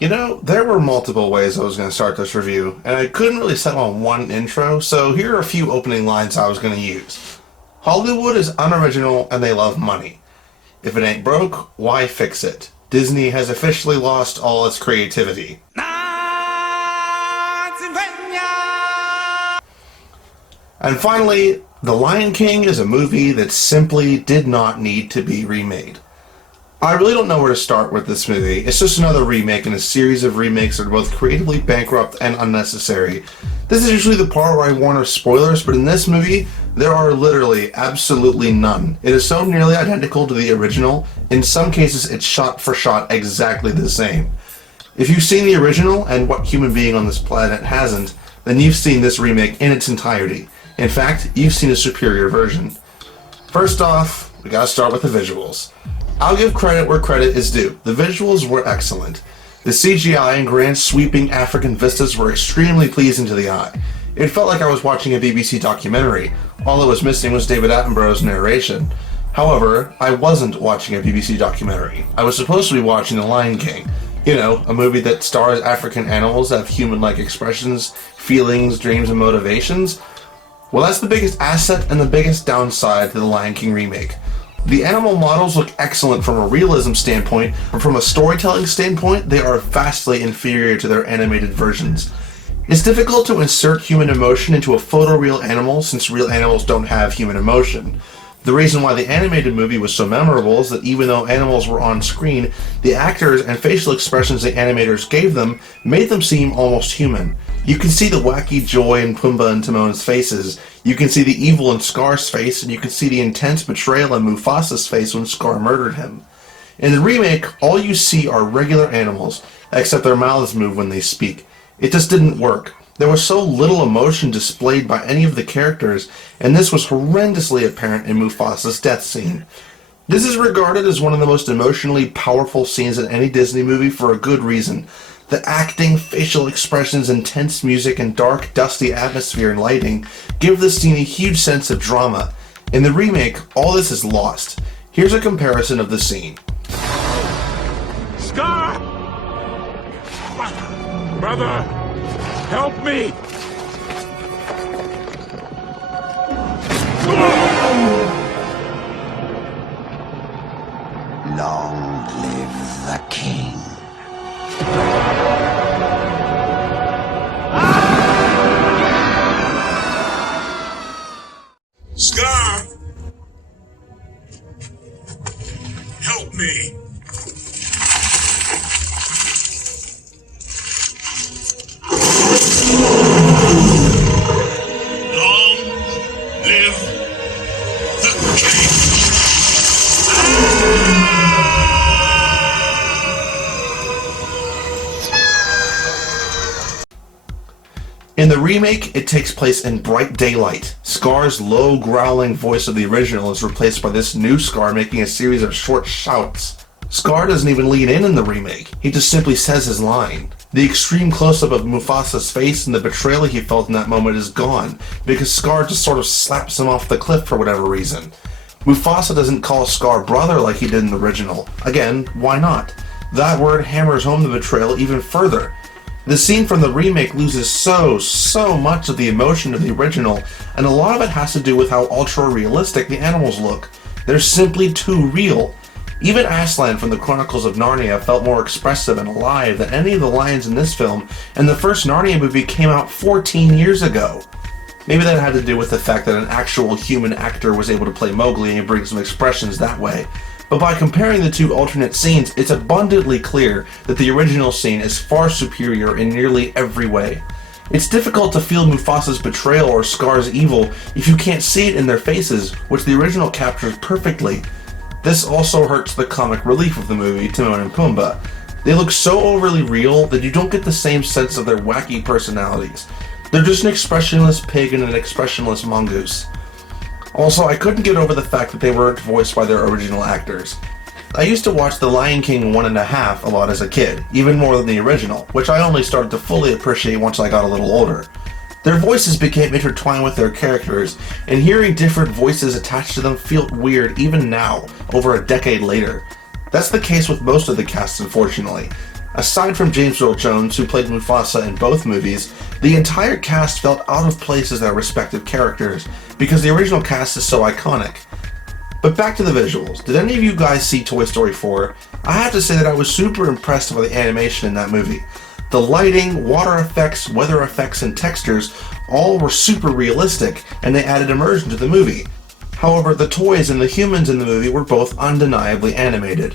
There were multiple ways I was going to start this review, and I couldn't really settle on one intro, so here are a few opening lines I was going to use. Hollywood is unoriginal and they love money. If it ain't broke, why fix it? Disney has officially lost all its creativity. And finally, The Lion King is a movie that simply did not need to be remade. I really don't know where to start with this movie. It's just another remake in a series of remakes that are both creatively bankrupt and unnecessary. This is usually the part where I warn of spoilers, but in this movie, there are literally absolutely none. It is so nearly identical to the original, in some cases it's shot for shot exactly the same. If you've seen the original, and what human being on this planet hasn't, then you've seen this remake in its entirety. In fact, you've seen a superior version. First off, we gotta start with the visuals. I'll give credit where credit is due. The visuals were excellent. The CGI and grand sweeping African vistas were extremely pleasing to the eye. It felt like I was watching a BBC documentary. All it was missing was David Attenborough's narration. However, I wasn't watching a BBC documentary. I was supposed to be watching The Lion King. A movie that stars African animals that have human-like expressions, feelings, dreams, and motivations. Well, that's the biggest asset and the biggest downside to The Lion King remake. The animal models look excellent from a realism standpoint, but from a storytelling standpoint, they are vastly inferior to their animated versions. It's difficult to insert human emotion into a photoreal animal since real animals don't have human emotion. The reason why the animated movie was so memorable is that even though animals were on screen, the actors and facial expressions the animators gave them made them seem almost human. You can see the wacky joy in Pumbaa and Timon's faces, you can see the evil in Scar's face, and you can see the intense betrayal in Mufasa's face when Scar murdered him. In the remake, all you see are regular animals, except their mouths move when they speak. It just didn't work. There was so little emotion displayed by any of the characters, and this was horrendously apparent in Mufasa's death scene. This is regarded as one of the most emotionally powerful scenes in any Disney movie for a good reason. The acting, facial expressions, intense music, and dark, dusty atmosphere and lighting give this scene a huge sense of drama. In the remake, all this is lost. Here's a comparison of the scene. Scar! Brother, help me! Long live the king. Scar! Help me! Long live the king! In the remake, it takes place in bright daylight. Scar's low, growling voice of the original is replaced by this new Scar making a series of short shouts. Scar doesn't even lean in the remake, he just simply says his line. The extreme close-up of Mufasa's face and the betrayal he felt in that moment is gone, because Scar just sort of slaps him off the cliff for whatever reason. Mufasa doesn't call Scar brother like he did in the original. Again, why not? That word hammers home the betrayal even further. The scene from the remake loses so much of the emotion of the original, and a lot of it has to do with how ultra-realistic the animals look. They're simply too real. Even Aslan from the Chronicles of Narnia felt more expressive and alive than any of the lions in this film, and the first Narnia movie came out 14 years ago. Maybe that had to do with the fact that an actual human actor was able to play Mowgli and bring some expressions that way. But by comparing the two alternate scenes, it's abundantly clear that the original scene is far superior in nearly every way. It's difficult to feel Mufasa's betrayal or Scar's evil if you can't see it in their faces, which the original captures perfectly. This also hurts the comic relief of the movie, Timon and Pumbaa. They look so overly real that you don't get the same sense of their wacky personalities. They're just an expressionless pig and an expressionless mongoose. Also, I couldn't get over the fact that they weren't voiced by their original actors. I used to watch The Lion King 1.5 a lot as a kid, even more than the original, which I only started to fully appreciate once I got a little older. Their voices became intertwined with their characters, and hearing different voices attached to them felt weird even now, over a decade later. That's the case with most of the cast, unfortunately. Aside from James Earl Jones, who played Mufasa in both movies, the entire cast felt out of place as their respective characters, because the original cast is so iconic. But back to the visuals. Did any of you guys see Toy Story 4? I have to say that I was super impressed by the animation in that movie. The lighting, water effects, weather effects, and textures all were super realistic, and they added immersion to the movie. However, the toys and the humans in the movie were both undeniably animated.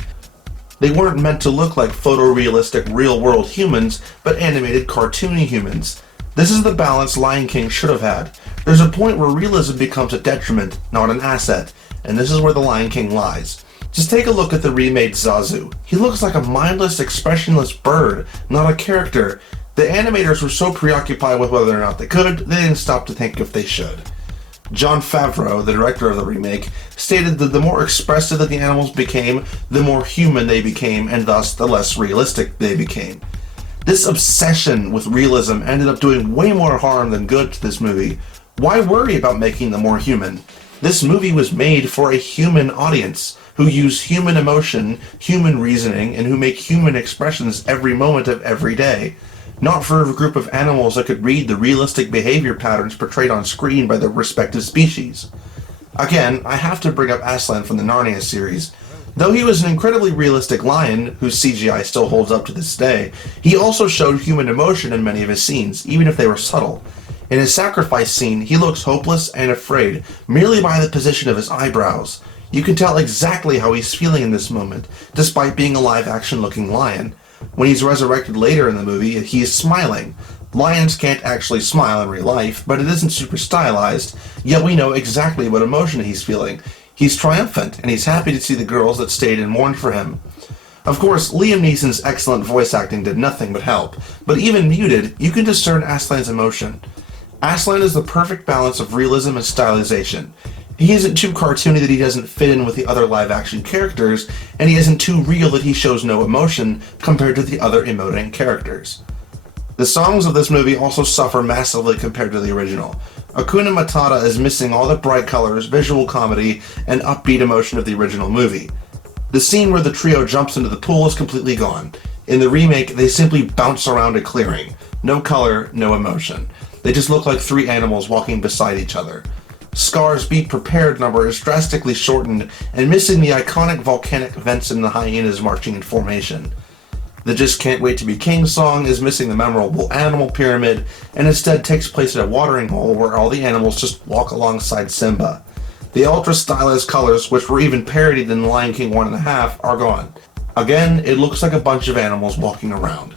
They weren't meant to look like photorealistic real-world humans, but animated cartoony humans. This is the balance Lion King should have had. There's a point where realism becomes a detriment, not an asset, and this is where the Lion King lies. Just take a look at the remade Zazu. He looks like a mindless, expressionless bird, not a character. The animators were so preoccupied with whether or not they could, they didn't stop to think if they should. Jon Favreau, the director of the remake, stated that the more expressive that the animals became, the more human they became, and thus the less realistic they became. This obsession with realism ended up doing way more harm than good to this movie. Why worry about making them more human? This movie was made for a human audience, who use human emotion, human reasoning, and who make human expressions every moment of every day. Not for a group of animals that could read the realistic behavior patterns portrayed on screen by their respective species. Again, I have to bring up Aslan from the Narnia series. Though he was an incredibly realistic lion, whose CGI still holds up to this day, he also showed human emotion in many of his scenes, even if they were subtle. In his sacrifice scene, he looks hopeless and afraid, merely by the position of his eyebrows. You can tell exactly how he's feeling in this moment, despite being a live-action looking lion. When he's resurrected later in the movie, he is smiling. Lions can't actually smile in real life, but it isn't super stylized, yet we know exactly what emotion he's feeling. He's triumphant, and he's happy to see the girls that stayed and mourned for him. Of course, Liam Neeson's excellent voice acting did nothing but help, but even muted, you can discern Aslan's emotion. Aslan is the perfect balance of realism and stylization. He isn't too cartoony that he doesn't fit in with the other live-action characters, and he isn't too real that he shows no emotion compared to the other emoting characters. The songs of this movie also suffer massively compared to the original. Hakuna Matata is missing all the bright colors, visual comedy, and upbeat emotion of the original movie. The scene where the trio jumps into the pool is completely gone. In the remake, they simply bounce around a clearing. No color, no emotion. They just look like three animals walking beside each other. Scar's Be Prepared number is drastically shortened and missing the iconic volcanic vents and the hyenas marching in formation. The Just Can't Wait to Be King song is missing the memorable animal pyramid and instead takes place at a watering hole where all the animals just walk alongside Simba. The ultra-stylized colors, which were even parodied in The Lion King 1.5, are gone. Again, it looks like a bunch of animals walking around.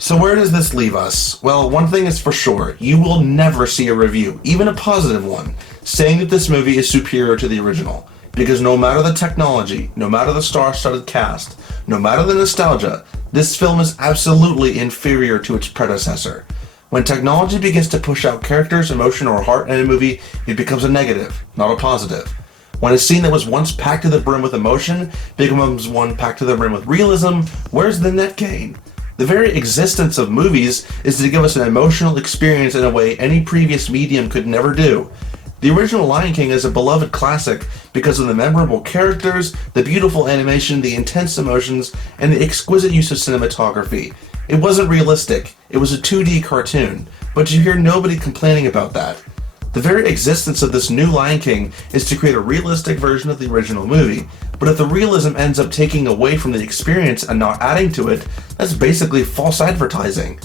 So where does this leave us? Well, one thing is for sure, you will never see a review, even a positive one, saying that this movie is superior to the original. Because no matter the technology, no matter the star-studded cast, no matter the nostalgia, this film is absolutely inferior to its predecessor. When technology begins to push out characters, emotion, or heart in a movie, it becomes a negative, not a positive. When a scene that was once packed to the brim with emotion becomes one packed to the brim with realism, where's the net gain? The very existence of movies is to give us an emotional experience in a way any previous medium could never do. The original Lion King is a beloved classic because of the memorable characters, the beautiful animation, the intense emotions, and the exquisite use of cinematography. It wasn't realistic, it was a 2D cartoon, but you hear nobody complaining about that. The very existence of this new Lion King is to create a realistic version of the original movie, but if the realism ends up taking away from the experience and not adding to it, that's basically false advertising.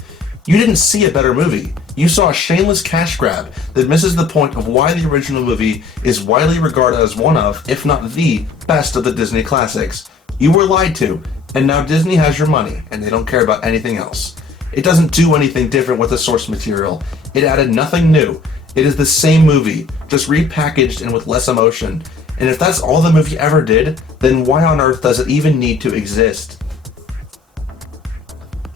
You didn't see a better movie. You saw a shameless cash grab that misses the point of why the original movie is widely regarded as one of, if not the, best of the Disney classics. You were lied to, and now Disney has your money, and they don't care about anything else. It doesn't do anything different with the source material. It added nothing new. It is the same movie, just repackaged and with less emotion. And if that's all the movie ever did, then why on earth does it even need to exist?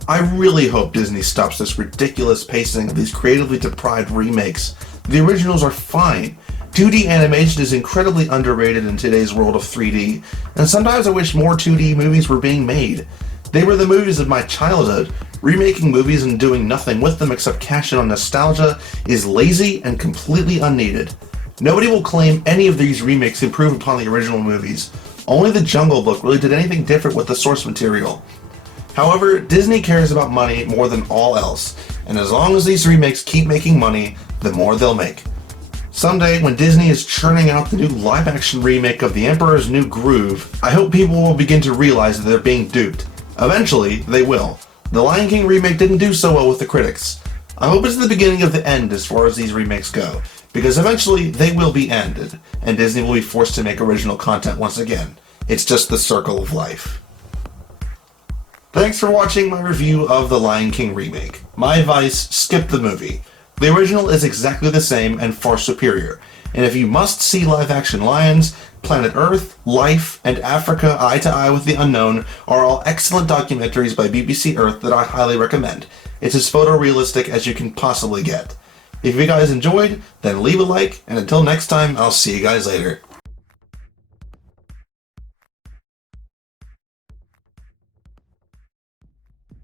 I really hope Disney stops this ridiculous pacing of these creatively deprived remakes. The originals are fine. 2D animation is incredibly underrated in today's world of 3D, and sometimes I wish more 2D movies were being made. They were the movies of my childhood. Remaking movies and doing nothing with them except cash in on nostalgia is lazy and completely unneeded. Nobody will claim any of these remakes improve upon the original movies. Only The Jungle Book really did anything different with the source material. However, Disney cares about money more than all else, and as long as these remakes keep making money, the more they'll make. Someday, when Disney is churning out the new live-action remake of The Emperor's New Groove, I hope people will begin to realize that they're being duped. Eventually, they will. The Lion King remake didn't do so well with the critics. I hope it's the beginning of the end as far as these remakes go, because eventually they will be ended, and Disney will be forced to make original content once again. It's just the circle of life. Thanks for watching my review of The Lion King remake. My advice, skip the movie. The original is exactly the same and far superior, and if you must see live-action lions, Planet Earth, Life, and Africa Eye to Eye with the Unknown are all excellent documentaries by BBC Earth that I highly recommend. It's as photorealistic as you can possibly get. If you guys enjoyed, then leave a like, and until next time, I'll see you guys later.